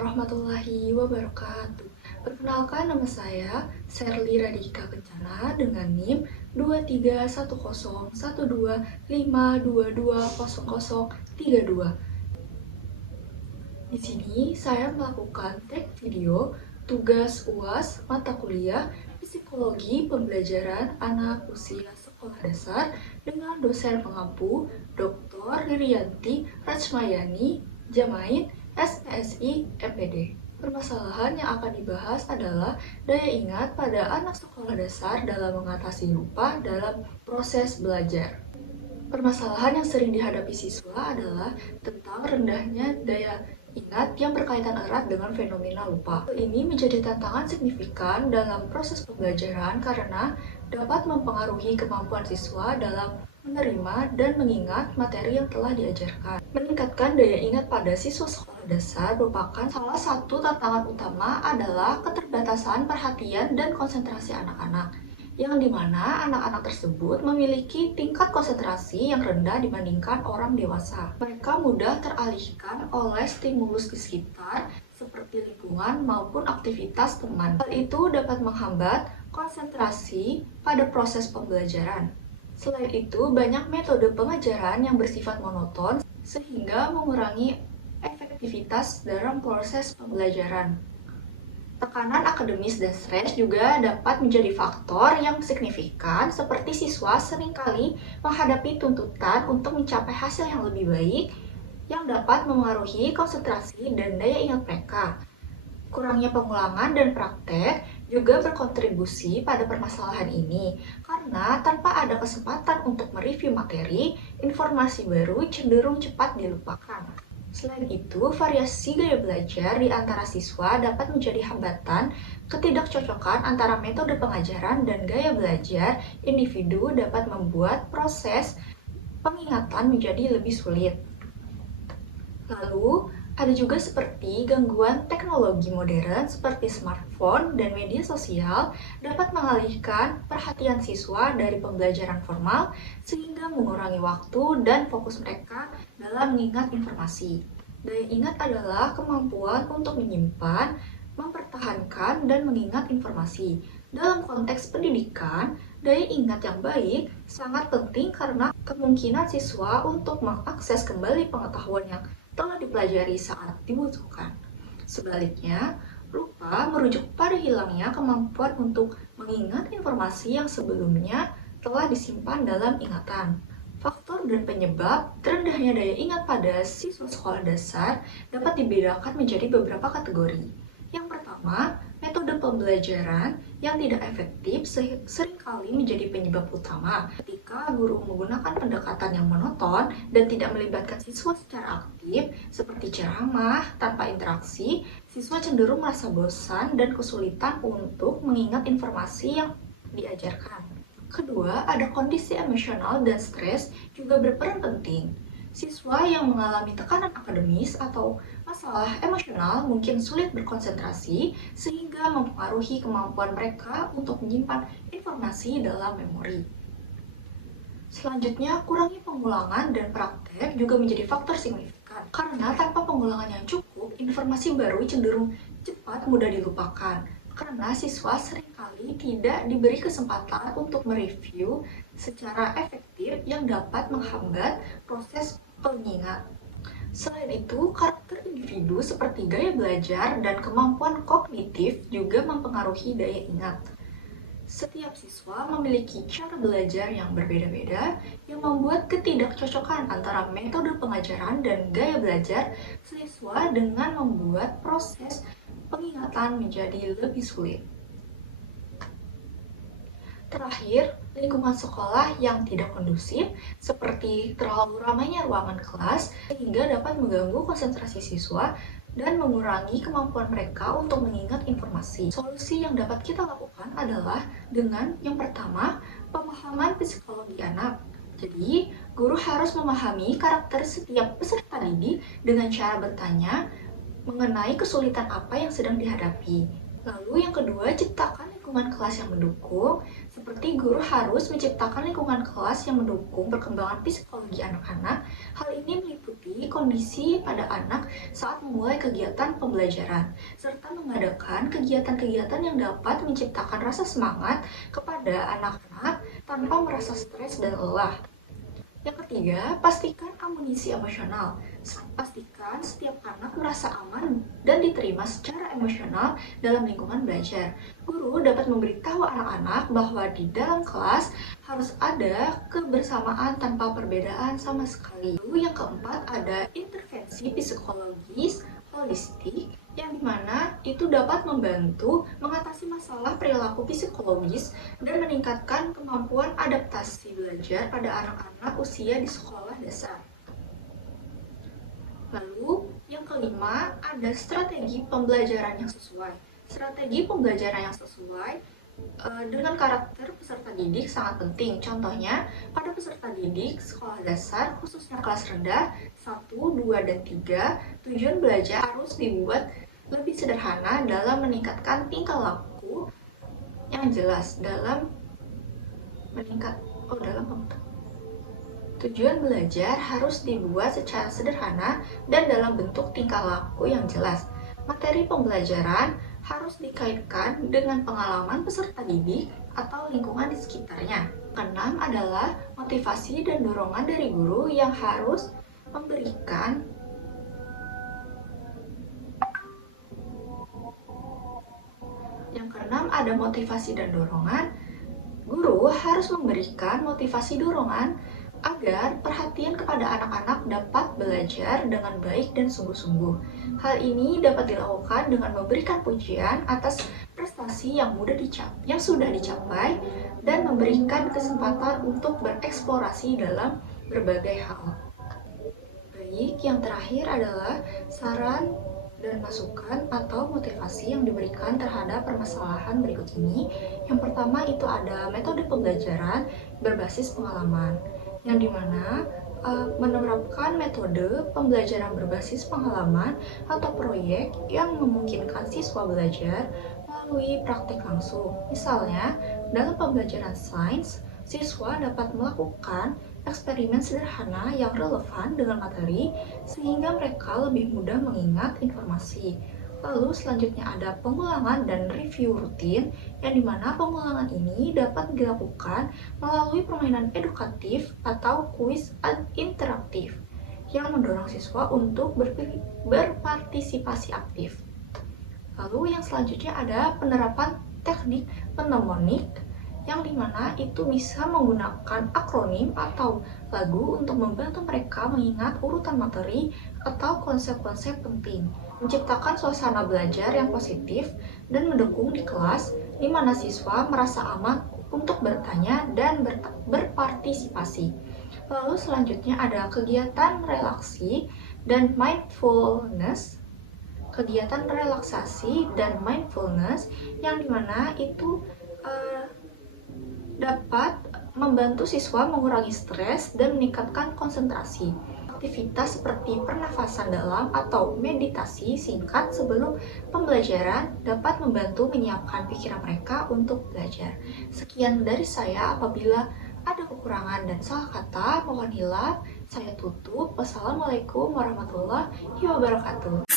warahmatullahi wabarakatuh. Perkenalkan, nama saya Serly Radika Kencana dengan NIM 231011252200032. Di sini saya melakukan tag video tugas UAS mata kuliah Psikologi Pembelajaran Anak Usia Sekolah Dasar dengan dosen pengampu Dr. Ririanti Rachmayani, Jamain, SPSI, MPD. Permasalahan yang akan dibahas adalah daya ingat pada anak sekolah dasar dalam mengatasi lupa dalam proses belajar. Permasalahan yang sering dihadapi siswa adalah tentang rendahnya daya ingat yang berkaitan erat dengan fenomena lupa. Hal ini menjadi tantangan signifikan dalam proses pembelajaran karena dapat mempengaruhi kemampuan siswa dalam menerima dan mengingat materi yang telah diajarkan. Meningkatkan daya ingat pada siswa sekolah dasar merupakan salah satu tantangan utama adalah keterbatasan perhatian dan konsentrasi anak-anak, yang dimana anak-anak tersebut memiliki tingkat konsentrasi yang rendah dibandingkan orang dewasa. Mereka mudah teralihkan oleh stimulus di sekitar, seperti lingkungan maupun aktivitas teman. Hal itu dapat menghambat konsentrasi pada proses pembelajaran. Selain itu, banyak metode pengajaran yang bersifat monoton sehingga mengurangi efektivitas dalam proses pembelajaran. Tekanan akademis dan stres juga dapat menjadi faktor yang signifikan, seperti siswa seringkali menghadapi tuntutan untuk mencapai hasil yang lebih baik yang dapat memengaruhi konsentrasi dan daya ingat mereka. Kurangnya pengulangan dan praktek juga berkontribusi pada permasalahan ini, karena tanpa ada kesempatan untuk mereview materi, informasi baru cenderung cepat dilupakan. Selain itu, variasi gaya belajar di antara siswa dapat menjadi hambatan. Ketidakcocokan antara metode pengajaran dan gaya belajar individu dapat membuat proses pengingatan menjadi lebih sulit. Lalu, ada juga seperti gangguan teknologi modern seperti smartphone dan media sosial dapat mengalihkan perhatian siswa dari pembelajaran formal sehingga mengurangi waktu dan fokus mereka dalam mengingat informasi. Daya ingat adalah kemampuan untuk menyimpan, mempertahankan, dan mengingat informasi. Dalam konteks pendidikan, daya ingat yang baik sangat penting karena kemungkinan siswa untuk mengakses kembali pengetahuan yang telah dipelajari saat dibutuhkan. Sebaliknya, lupa merujuk pada hilangnya kemampuan untuk mengingat informasi yang sebelumnya telah disimpan dalam ingatan. Faktor dan penyebab terendahnya daya ingat pada siswa sekolah dasar dapat dibedakan menjadi beberapa kategori. Yang pertama, metode pembelajaran yang tidak efektif seringkali menjadi penyebab utama. Ketika guru menggunakan pendekatan yang monoton dan tidak melibatkan siswa secara aktif, seperti ceramah tanpa interaksi, siswa cenderung merasa bosan dan kesulitan untuk mengingat informasi yang diajarkan. Kedua, ada kondisi emosional dan stres juga berperan penting. Siswa yang mengalami tekanan akademis atau masalah emosional mungkin sulit berkonsentrasi sehingga mempengaruhi kemampuan mereka untuk menyimpan informasi dalam memori. Selanjutnya, kurangnya pengulangan dan praktek juga menjadi faktor signifikan. Karena tanpa pengulangan yang cukup, informasi baru cenderung cepat mudah dilupakan. Karena siswa seringkali tidak diberi kesempatan untuk mereview secara efektif yang dapat menghambat proses pengingat. Selain itu, karakter individu seperti gaya belajar dan kemampuan kognitif juga mempengaruhi daya ingat. Setiap siswa memiliki cara belajar yang berbeda-beda yang membuat ketidakcocokan antara metode pengajaran dan gaya belajar siswa dengan membuat proses pengingatan menjadi lebih sulit. Terakhir, lingkungan sekolah yang tidak kondusif, seperti terlalu ramainya ruangan kelas, sehingga dapat mengganggu konsentrasi siswa dan mengurangi kemampuan mereka untuk mengingat informasi. Solusi yang dapat kita lakukan adalah dengan yang pertama, pemahaman psikologi anak. Jadi, guru harus memahami karakter setiap peserta didik dengan cara bertanya mengenai kesulitan apa yang sedang dihadapi. Lalu yang kedua, ciptakan lingkungan kelas yang mendukung. Seperti guru harus menciptakan lingkungan kelas yang mendukung perkembangan psikologi anak-anak. Hal ini meliputi mengamati kondisi pada anak saat memulai kegiatan pembelajaran, serta mengadakan kegiatan-kegiatan yang dapat menciptakan rasa semangat kepada anak-anak tanpa merasa stres dan lelah. Yang ketiga, pastikan amunisi emosional. Pastikan setiap anak merasa aman dan diterima secara emosional dalam lingkungan belajar. Guru dapat memberitahu anak-anak bahwa di dalam kelas harus ada kebersamaan tanpa perbedaan sama sekali. Lalu yang keempat, ada intervensi psikologis holistik yang dimana itu dapat membantu mengatasi masalah perilaku psikologis dan meningkatkan kemampuan adaptasi belajar pada anak-anak usia di sekolah dasar. Lalu yang kelima, ada strategi pembelajaran yang sesuai. Strategi pembelajaran yang sesuai dengan karakter peserta didik sangat penting. Contohnya, pada peserta didik sekolah dasar, khususnya kelas rendah 1, 2, dan 3, tujuan belajar harus dibuat lebih sederhana dalam meningkatkan tingkah laku yang jelas Tujuan belajar harus dibuat secara sederhana dan dalam bentuk tingkah laku yang jelas. Materi pembelajaran harus dikaitkan dengan pengalaman peserta didik atau lingkungan di sekitarnya. Keenam adalah motivasi dan dorongan dari guru yang harus memberikan ada motivasi dan dorongan. Guru harus memberikan motivasi dorongan agar perhatian kepada anak-anak dapat belajar dengan baik dan sungguh-sungguh. Hal ini dapat dilakukan dengan memberikan pujian atas prestasi yang sudah dicapai dan memberikan kesempatan untuk bereksplorasi dalam berbagai hal. Baik, yang terakhir adalah saran dan masukan atau motivasi yang diberikan terhadap permasalahan berikut ini. Yang pertama itu ada metode pembelajaran berbasis pengalaman, yang dimana menerapkan metode pembelajaran berbasis pengalaman atau proyek yang memungkinkan siswa belajar melalui praktik langsung. Misalnya, dalam pembelajaran sains, siswa dapat melakukan eksperimen sederhana yang relevan dengan materi sehingga mereka lebih mudah mengingat informasi. Lalu selanjutnya ada pengulangan dan review rutin, yang dimana pengulangan ini dapat dilakukan melalui permainan edukatif atau kuis interaktif yang mendorong siswa untuk berpartisipasi aktif. Lalu yang selanjutnya ada penerapan teknik mnemonik, yang dimana itu bisa menggunakan akronim atau lagu untuk membantu mereka mengingat urutan materi atau konsep-konsep penting, menciptakan suasana belajar yang positif dan mendukung di kelas, di mana siswa merasa aman untuk bertanya dan berpartisipasi. Lalu selanjutnya ada kegiatan relaksasi dan mindfulness. Kegiatan relaksasi dan mindfulness yang dimana itu dapat membantu siswa mengurangi stres dan meningkatkan konsentrasi. Aktivitas seperti pernafasan dalam atau meditasi singkat sebelum pembelajaran dapat membantu menyiapkan pikiran mereka untuk belajar. Sekian dari saya. Apabila ada kekurangan dan salah kata, mohon hilaf. Saya tutup. Wassalamualaikum warahmatullahi wabarakatuh.